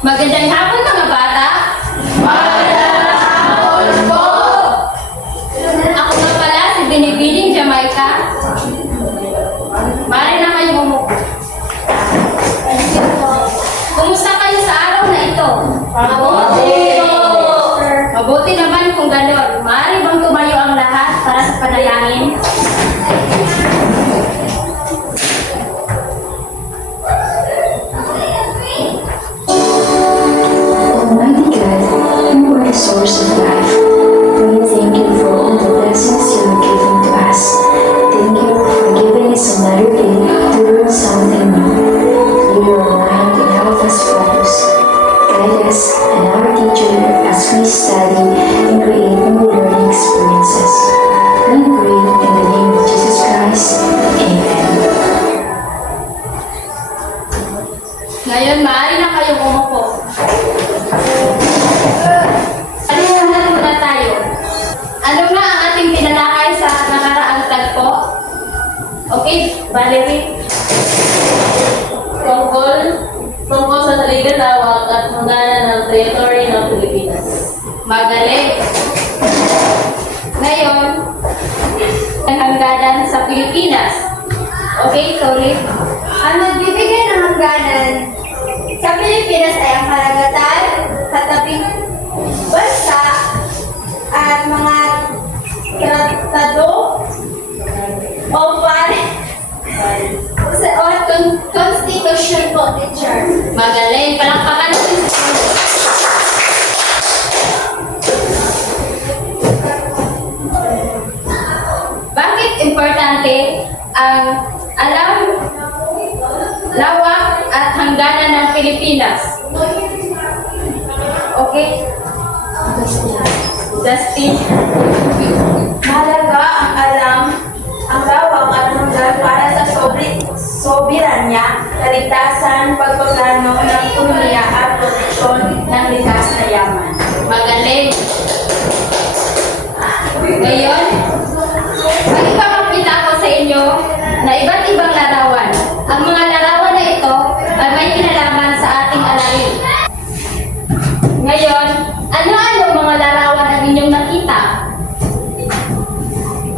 Magandang hapon mga bata. Magandang hapon po! Ako nga pala si Binibining Jamaica. Mari na kayo umupo. Kumusta kayo sa araw na ito? Mabuti! Mabuti naman kung gano'n. Maaari bang tumayo ang lahat para sa panalangin? Almighty God, you are the source of life. We thank you for all the blessings you have given to us. Thank you for giving us another day to learn something new. Lead our mind and help us focus. Guide us and our teacher as we study and create new learning experiences. We pray in the name of Jesus Christ. Amen. Ngayon, maaari na kayong umupo. Alisahan muna tayo. Ano nga ang ating tinalakay sa nakaraang tagpo? Okay, Valerie? Tungkol sa saligang lawak at hangganan ng territory ng Pilipinas. Magaling. Ngayon, ang hangganan sa Pilipinas. Okay, sorry. Ang nagbibigay ng hangganan sa Pilipinas ay ang karagatan, katabing bansa, at mga tratado o constitution po, teacher. Magaling. Palakpakan natin. Bakit importante ang alam, lawak at hangganan ng Pilipinas? Okay? Dustin. Mahalaga ang alam, ang lawak at hanggan para sa soberanya, kaligtasan, pagpaplano ng ekonomiya at proteksyon ng likas na yaman. Magaling. Ngayon, may ipapakita ko sa inyo na iba't ibang larawan. Ang mga larawan na ito ay may kinalaman sa ating alalim. Ngayon, ano-ano mga larawan ang inyong nakita?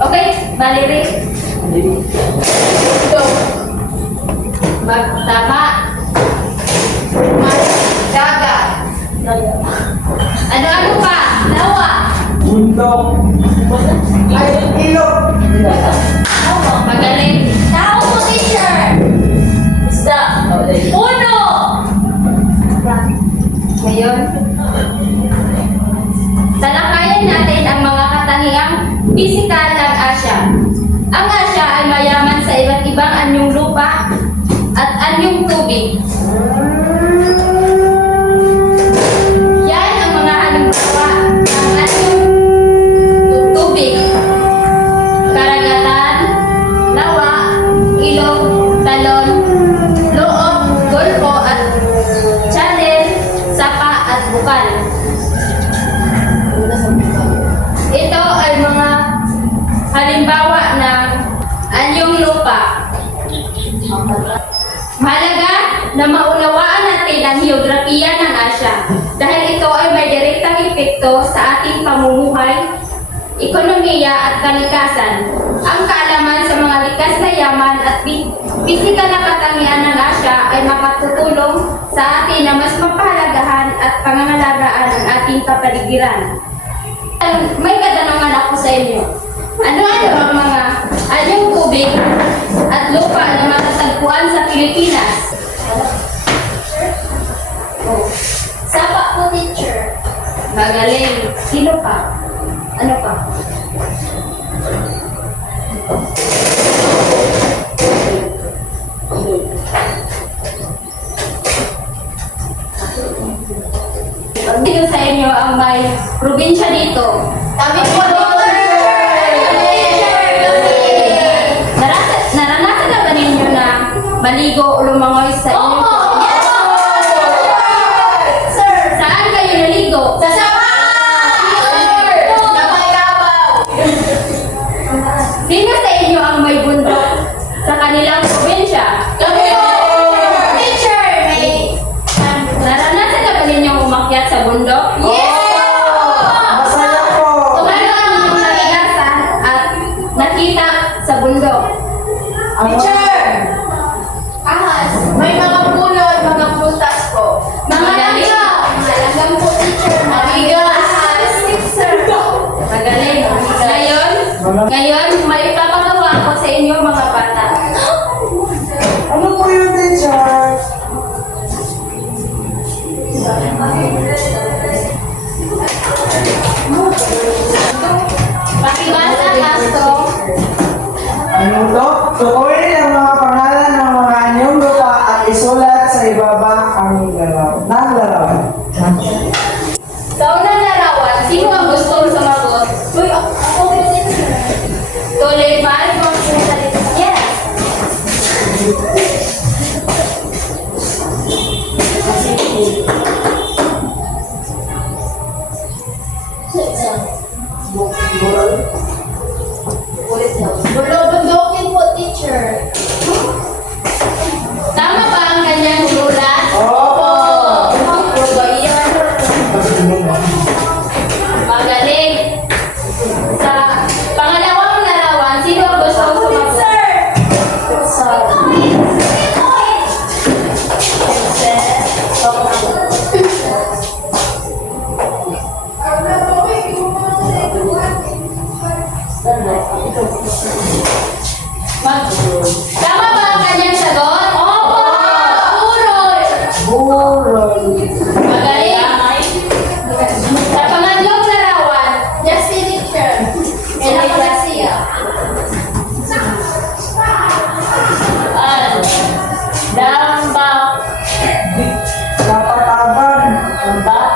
Okay, Valerie? Ito. Tama. Dagat. Ano-ano pa? Lawa. Bundok. Ay, ilog. Magaling. Tao po, teacher! Isda. Puno! Ngayon, talakayan natin ang mga katangiang pisikal ng Asya. Ang Asya ay mayaman sa iba't ibang anyong lupa at anyong tubig. Yan ang mga halimbawa ng anyong tubig. Karagatan, lawa, ilog, talon, loob, gulpo at channel, sapa at bukal. Ito ay mga halimbawa ng anyong lupa. Mahalaga na maunawaan natin ang heograpiya ng Asya dahil ito ay may direktang epekto sa ating pamumuhay, ekonomiya at kalikasan. Ang kaalaman sa mga likas na yaman at pisikal na katangian ng Asya ay makatutulong sa atin na mas mapahalagahan at pangangalagaan ang ating kapaligiran. May katanungan ako sa inyo. Ano-ano ang mga anyong tubig at lupa na matatagpuan sa Pilipinas? Oh. Sapa po, teacher. Magaling. Sino pa? Ano pa? Sino sa inyo ang may probinsya dito? Kami po, Naranasan na ba ninyo na maligo o lumangoy sa inyong Sir! Saan kayo naligo? Sa sapa! Sa may labaw! Sino sa inyo ang may bundok sa kanilang probinsya? Kami po! Teacher! May... Naranasan na ba Ngayon, may ipapagawa ako sa inyo mga bata. Ano po yun, teacher? Pakibasa kaso, Ano to? Tukuyin ang mga pangalan ng mga anyong lupa at isulat sa ibaba ang larawan. sa unang larawan, sino ang gustong sumagot? Uy, ako yun. Tuloy ba? Yes. Bulog-bulokin po, teacher. Tama ba ang kanyang sulat? Opo! Magaling. Sa pangalawang larawan, sino ang gustong sumagot? Tama ba ang kanyang sagot? Opo! Urol! Burol. Magaling. Sa pangatlong larawan, Justin Teacher. Ella Garcia. Dambak. Kapataban. Ambak.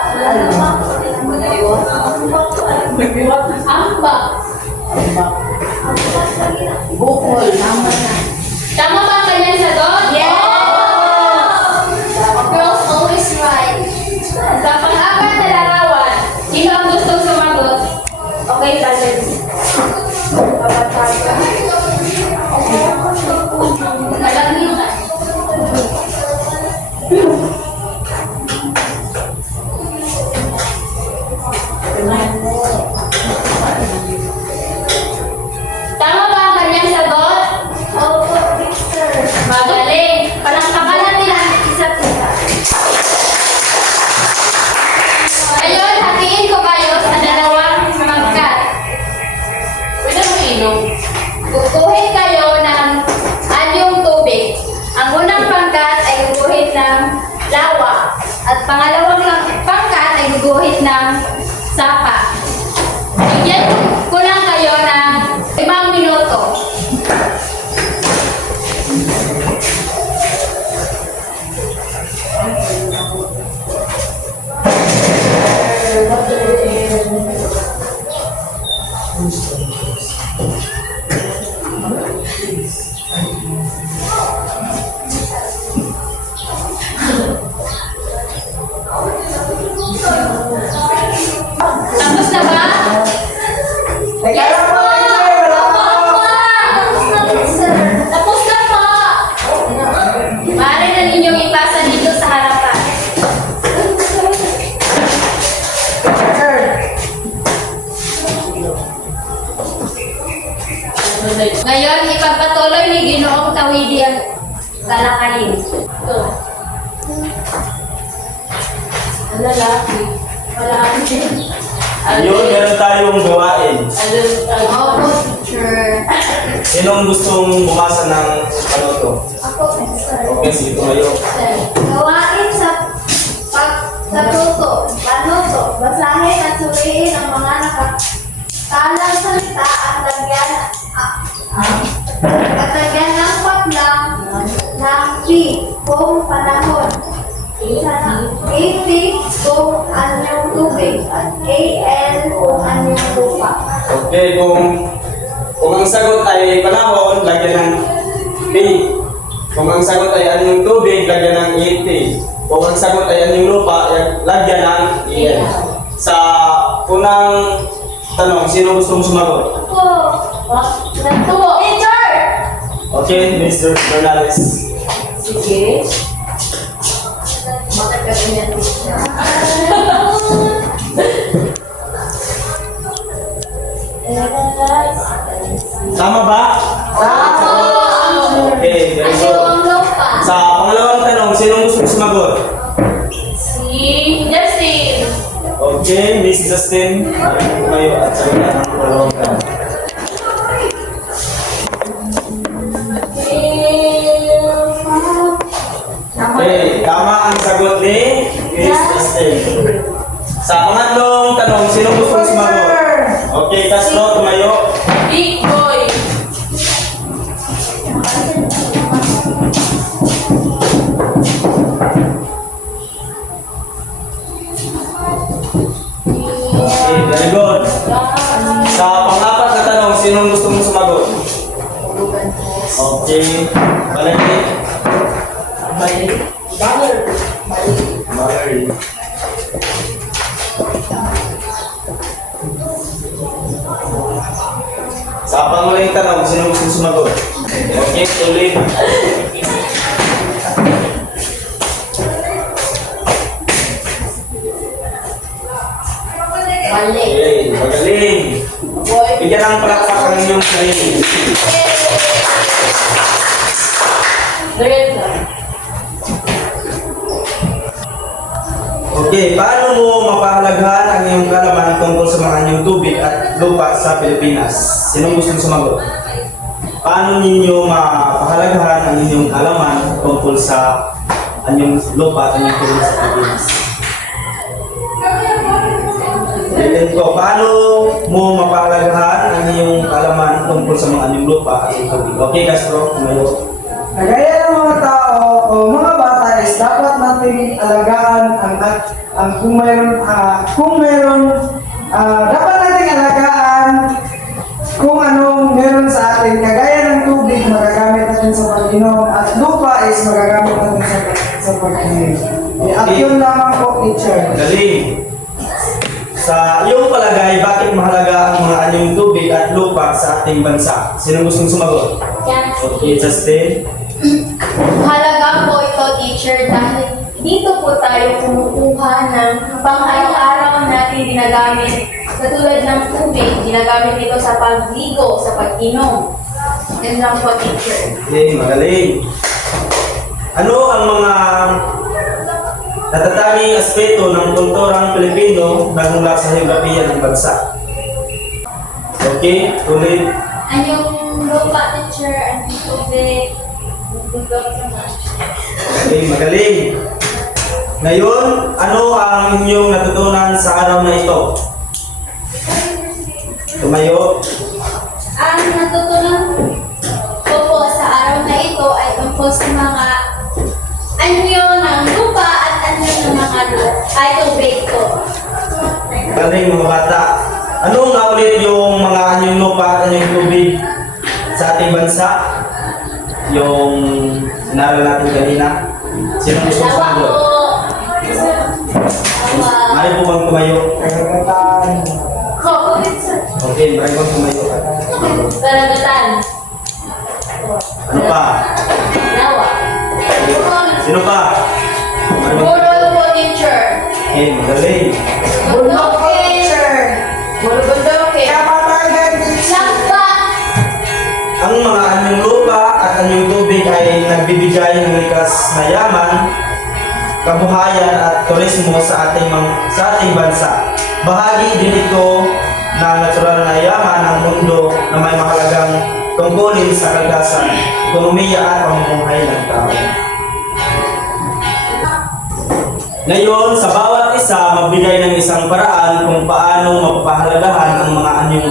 Bukol. Tama ba ang kanyang sagot? Yes! Girls always right. Sa pang-apat na larawan, sino ang gustong sumagot? Okay, talent. Kalangitan. Tama ba ang kanyang sagot? Opo, teacher. Magaling. Palakpakan natin ang isa't isa. Ngayon, hatiin ko kayo sa dalawang pangkat. Pwede mo inom. Kukuhin kayo ng anyong tubig. Ang unang pangkat ay guguhit ng lawa. At pangalawang pangkat ay guguhit ng sapa. Bigyan ko lang kayo ng 5 minuto. Tapos na ba? Teka lang po, teacher. Wala pa. Tapos na po! Maaari na ninyong ipasa dito sa harapan. Teacher. Ngayon, ipagpatuloy ni Ginoong Tawidi ang talakayin. Ito. Ang lalaki. Wala din. Ayun, meron tayong gawain. Opo, teacher. Sinong gustong bumasa ng ano to? Ako, teacher. Okay, sige, tumayo. Gawain sa pagkatuto, panuto, basahin at suriin ang mga nakatalang salita at lagyan ng patlang ng P kung panahon. AP kung anyong tubig at AL kung anyong lupa. Okay, kung ang sagot ay panahon, lagyan ng P. Kung ang sagot ay anyong tubig, lagyan ng AP. Kung ang sagot ay anyong lupa, lagyan ng EL. Sa unang tanong, sino gustong sumagot? Teacher! Okay, Mr. Bernales. Sige. Tama ba? Okay, very good. Ang lupa. Sa pangalawang tanong, sino gustong sumagot? Si Justin. Okay, Miss Justin, tumayo at sagot ang pangalawang tanong. ang sagot ni Miss Estelle. Sa pangatlong tanong, sino gusto sumagot? Okay, Castro, tumayo. Big boy. Okay, very good. Sa pang-apat na tanong, sino gusto mong sumagot? Okay, Valerie. Valerie. Sa panguling tanong, sino gusto sumagot? Okay, tuloy. Okay, magaling. Bigyan ng palakpakan ng iyong sarili. Diretso. Okay, paano mo mapahalagahan ang iyong kalaman tungkol sa mga anyong tubig at lupa sa Pilipinas? Sino gusto sumagot? Paano ninyo mapahalagahan ang inyong kalaman tungkol sa anyong lupa at anyong tubig sa Pilipinas? Ulitin ko, paano mo mapahalagahan ang iyong kalaman tungkol sa mga anyong lupa at anyong tubig? Okay, Castro, tumayo. Kagaya ng mga tao o mga bata is dapat nating alagaan ang kung mayroon dapat nating alagaan kung anong meron sa atin. Kagaya ng tubig magagamit natin sa pag-inom at lupa is magagamit natin sa pag-inom. At yun lamang po, teacher. Galing. Sa iyong palagay, bakit mahalaga ang mga anyong tubig at lupa sa ating bansa? Sino gustong sumagot? Okay, Justin. Mahalaga po ito, teacher, dahil dito po tayo kumukuha ng pang-araw-araw natin ginagamit. Katulad ng tubig, ginagamit ito sa pagligo, sa pag-inom. Yan lang po, teacher. Okay, magaling. Ano ang mga natatanging aspeto ng kulturang Pilipino na mula sa heograpiya ng bansa? Okay, tuloy. Anyong lupa, teacher, anyong tubig, Magaling, magaling. Ngayon, ano ang inyong natutunan sa araw na ito? Tumayo. Ang natutunan ko po sa araw na ito ay tungkol sa mga anyo ng lupa at anyo ng mga ay tubig po. Galing mga bata. Ano nga ulit yung mga anyong lupa at anyong tubig sa ating bansa? Yung naral natin kanina. Sino gusto Dalawa po. sumagot? Mari po bang tumayo? Karagatan. Okay, mari bang tumayo? Karagatan. Ano pa? Dalawa. Sino pa? Mari bang Moral po, teacher. Okay, magaling. Bulok po, teacher. Bulbudoke. Kapatagan, teacher. Lampak. Ang mga anyong lupa at anyong tubig ay nagbibigay ng likas na yaman, kabuhayan at turismo sa ating bansa. Bahagi din ito ng natural na yaman ng mundo na may mahalagang tungkulin sa kalikasan, ekonomiya at pamumuhay ng tao. Ngayon, sa bawat isa, magbigay ng isang paraan kung paano mapapahalagahan ang mga anyong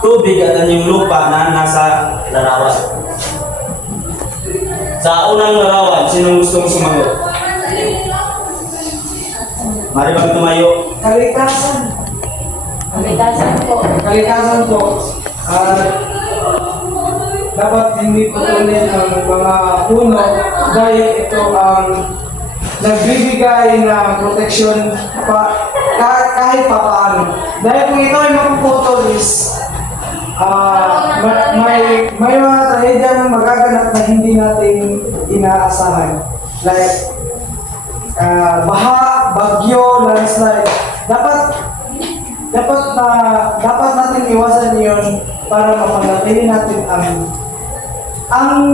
tubig at anyong lupa na nasa larawan. Sa unang larawan, sinong gustong sumagot? Mari bang tumayo? Kalikasan. Kalikasan po. Kalikasan po. Dapat hindi putulin ang mga puno dahil ito ang nagbibigay ng proteksyon kahit pa paano. Dahil kung ito ay mapuputol is may mga trahedya na magaganap na hindi natin inaasahan. Like baha, bagyo, landslide. Dapat natin iwasan 'yon para mapanatili natin ang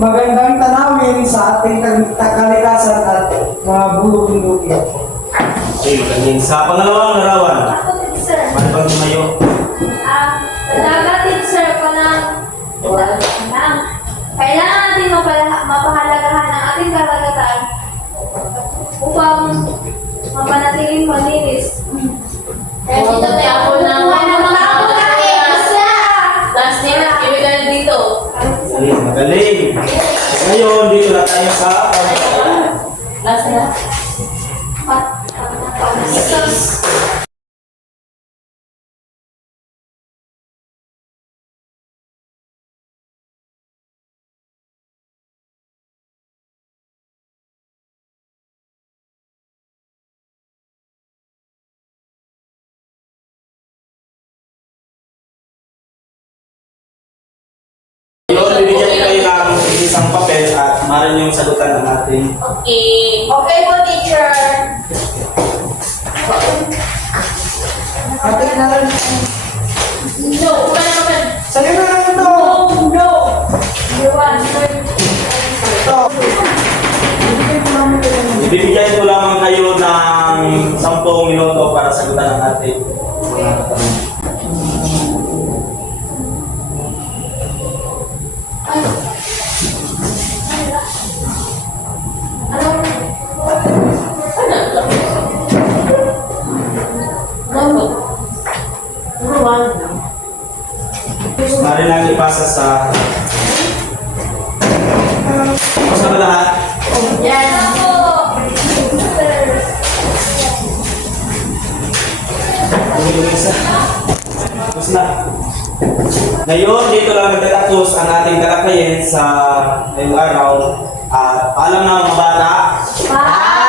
magandang tanawin sa ating kalikasan at mga bulubundukin. Okay, galing. Sa pangalawang larawan, Sir. mari bang tumayo? Dapat, sir, kailangan natin mapahalagahan ang ating karagatan mapanatiling malinis. Kaya dito tayo ako na last name at ibigay dito. Magaling. Ngayon, dito na tayo sa Last na. Ngayon, bibigyan tayo ng isang papel at maaaring yung sagutan ng ating Okay. Okay po, teacher. Kapit na lang. No, kumana naman. Sa'yo na lang ito. No. Ito. Bibigyan ko namin kayo ng- Ibibigyan ko lamang kayo ng 10 minuto para sagutan ng ating mga katanungan. Mari lang ipasa sa... Tapos na ba lahat? Yes. Tapos na. Ngayon, dito lang nagtatapos ang ating talakayin sa ngayong araw. At paalam na mga bata. Bye!